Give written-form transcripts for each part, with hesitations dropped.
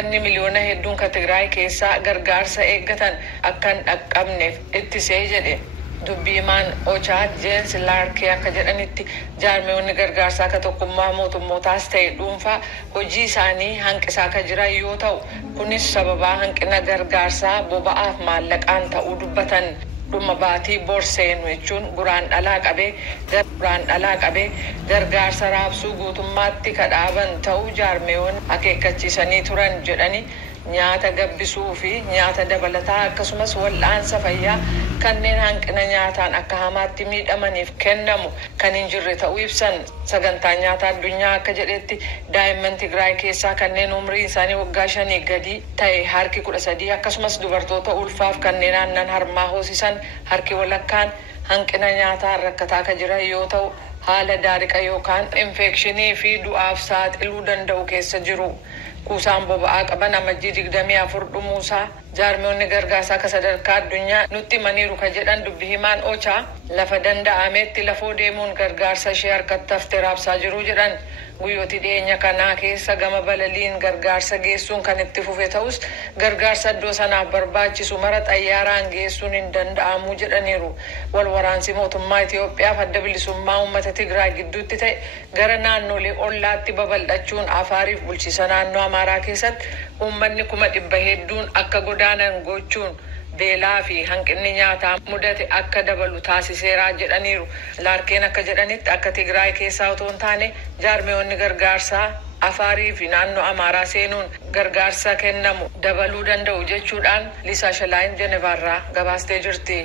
uummanni miliyoona hedduun ka Tigraay keessaa gargaarsa eeggatan akka hin dhaqqabneef ittisee jedhe. Dubbiimaan Ochaa Jeensi Laarkee akka jedhanitti jaarmiyoonni gargaarsaa akka tokkummaa mootummootaas ta'e dhuunfaa hojii isaanii hanqisaa akka jiran yoo ta'u, kunis sababaa hanqina gargaarsaa boba'aaf maallaqaan ta'uu dubbatan. Dhuma baatii Boorseenu jechuun guraandhalaa qabee gargaarsa raabsuu guutummaatti kadhaaban ta'uu jaarmiyoonni akeekkachiisanii turan jedhani. Nyaata gabbisuu fi nyaata dabalataa akkasumas wal'aansa fayyaa kanneen hanqina nyaataan akka hamaatti miidhamaniif kennamu kan hin jirre ta'uu ibsan. Sagantaa nyaataa addunyaa akka jedhetti daa'imman Tigraay keessaa kanneen umriin isaanii waggaa 5 gadi ta'e harki 13 akkasumas dubartoota ulfaaf kanneen aannan harmaa hoosisan harki walakkaan hanqina nyaataan rakkataa akka jiran yoo ta'u, haala daariqa yookaan infekshinii fi du'aaf saaxiluu danda'u keessa jiru. Kuusaan boba'aa qaban amajjii 24 dhumuusaa jaarmiyoonni gargaarsaa akka sadarkaa addunyaa nutti himaniiru ka jedhan dubbi himaan Ochaa lafa danda'ametti lafoo deemuun gargaarsa ishee harkatti haftee raabsaa jiru jedhan. Guyyooti dhiyeenya kanaa keessa gama balaliin gargaarsa geessuun kan itti fufe ta'us gargaarsa iddoo sanaaf barbaachisu mara xayyaaraan geessuun hin danda'amu jedhaniiru. Wal waraansi mootummaa Itoophiyaa fi adda bilisummaa uummata Tigraay gidduutti ta'e gara naannolee ollaatti babal'achuun Afaariif bulchiisa naannoo Amaaraa keessatti uummanni 100,000 hedduun akka godaanan gochuun beelaa fi hanqinni nyaataa mudate akka dabalu taasiseera jedhaniiru. Laarkeen akka jedhanitti akka Tigraay keessaa otoo hin taane jaarmiyoonni gargaarsaa Afaarii fi naannoo Amaaraa seenuun gargaarsa kennamu dabaluu danda'u jechuudhaan Liisaa Shalaayin Jenevaarraa gabaastee jirti.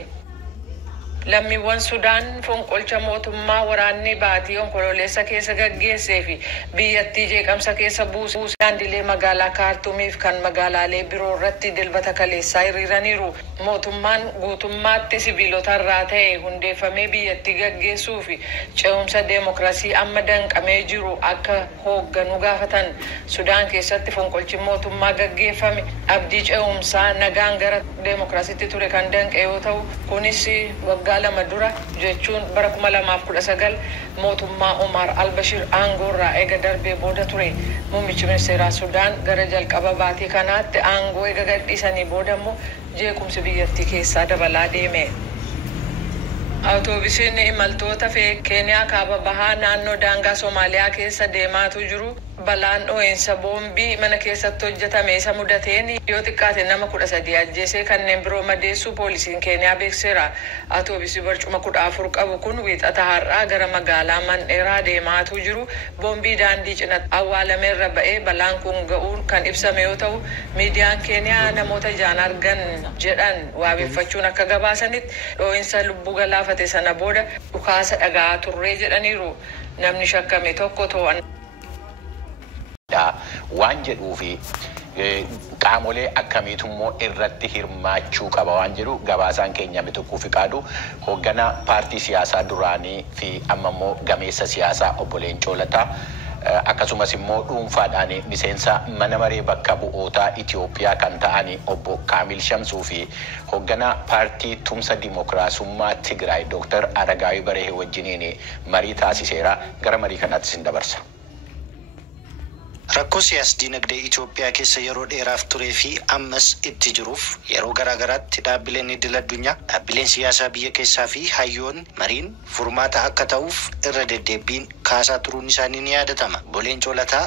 Lammiiwwan Sudaan fonqolcha mootummaa waraanni baatii onkololeessa keessa gaggeessee fi biyyattii jeeqamsa keessa buusuu daandilee magaalaa Kaartuumiif kan magaalaalee biroo irratti dilbata kaleessaa hiriiraniiru. Mootummaan guutummaatti sibiilota irraa ta'e hundeeffamee biyyattii gaggeessuu fi ce'umsa deemokiraasii amma danqamee jiru akka hoogganu gaafatan. Sudaan keessatti fonqolchi mootummaa gaggeeffame abdii ce'umsaa nagaan gara deemokiraasiitti ture kan danqe yoo ta'u, kunis waggaa 2 dura jechuun bara 2019 mootummaa Omar al-Bashir aangoorraa eega darbee booda ture. Muummichi ministeeraa Sudaan gara jalqaba baatii kanaatti aangoo eega gadhiisanii booda immoo jeequmsi biyyattii keessaa dabalaa deeme. Awutoobisiin imaltoota fe'ee Keeniyaa kaaba bahaa naannoo daangaa Soomaaliyaa keessa deemaatu jiru. Balaan dho'iinsa boombii mana keessatti hojjetame isa mudateen yoo xiqqaate nama 13 ajjeesee kanneen biroo madeessu poolisiin Keeniyaa beekseera. Awutoobisii barcuma 14 qabu kun wiixata har'aa gara magaalaa Mandheeraa deemaatu jiru. Boombii daandii cinatti awwaalameerra ba'ee balaan kun ga'uun kan ibsame yoo ta'u, miidiyaan Keeniyaa namoota ijaan argan jedhan waabeffachuun akka gabaasanitti dho'iinsa lubbuu galaafate sana booda dhukaasa dhaga'aa turree jedhaniiru. Namni shakkame tokko to'an waan jedhuu fi qaamolee akkamiitu immoo irratti hirmaachuu qaba waan jedhu gabaasaan keenya Mitikkuu Fiqaaduu hoogganaa paartii siyaasaa duraanii fi amma immoo gameessa siyaasaa obbo Leencoo Lataa akkasumas immoo dhuunfaadhaan miseensa mana maree bakka bu'ootaa Itoophiyaa kan ta'an obbo Kaamil Shamsuu fi hoogganaa paartii tumsa dimokiraasummaa Tigraay Dr. Aragaawii Barehee wajjiniin marii taasiseera. Gara marii kanaatti sin dabarsa. Rakkoo siyaas-dinagdee Itoophiyaa keessa yeroo dheeraaf turee fi ammas itti jiruuf yeroo garaagaraatti dhaabbileen idil-addunyaa dhaabbileen siyaasaa biyya keessaa fi hayyoonni mariin furmaata akka ta'uuf irra deddeebiin kaasaa turuun isaanii ni yaadatama. Obbo Leencoo Lataa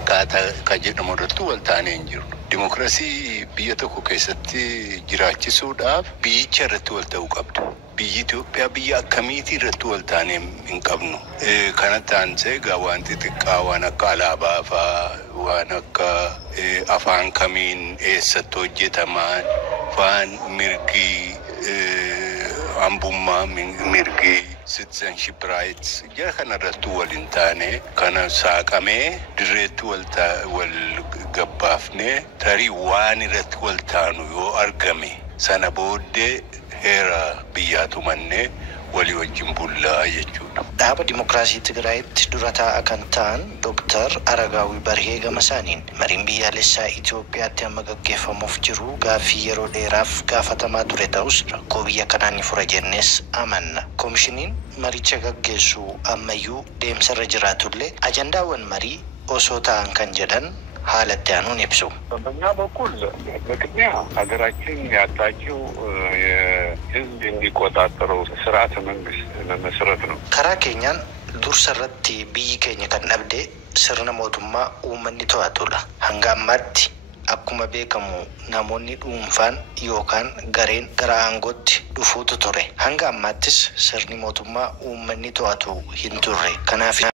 akkaataa kan jedhamu irratti wal taanee hin jiru. Dimookiraasii biyya tokko keessatti jiraachisuudhaaf biyyicha irratti wal ta'uu qabda. Biyyi Itoophiyaa biyya akkamiitii irratti wal taanee hin qabnu. Kanatti aansee egaa wanti xiqqaa waan akka alaabaa fa'aa waan akka afaan kamiin eessatti hojjetaman waan mirgi hambummaa mirgi citizenship rights jara kanarratti wal hin taane kana saaqamee dirreetti wal gabbaafnee tarii waan irratti wal taanu yoo argame sana booddee heera biyyaa tumannee walii wajjin bullaa jechuudha. Dhaaba Dimokiraasii Tigraayitti dura taa'aa kan ta'an Dr. Aragaawii Barhee Gamasaaniin mariin biyyaalessaa Itoophiyaatti amma gaggeeffamuuf jiru gaaffii yeroo dheeraaf gaafatamaa ture ta'us rakkoo biyya kanaa ni fura jennees amanna. Koomishiniin maricha gaggeessuu ammayyuu deemsarra jiraatullee ajandaawwan marii osoo ta'an kan jedhan haalatti aanuun ibsu. በእኛ በኩል በቅድሚያ ሀገራችን ያጣችው የህዝብ የሚቆጣጠረው ስርዓተ መንግስት መመስረት ነው። karaa keenyaan dursa irratti biyyi keenya kan dhabde sirna mootummaa uummanni to'atudha. Hanga ammaatti akkuma beekamu namoonni dhuunfaan yookaan gareen gara aangootti dhufuutu ture. Hanga ammaattis sirni mootummaa uummanni to'atu hin turre. Kanaaf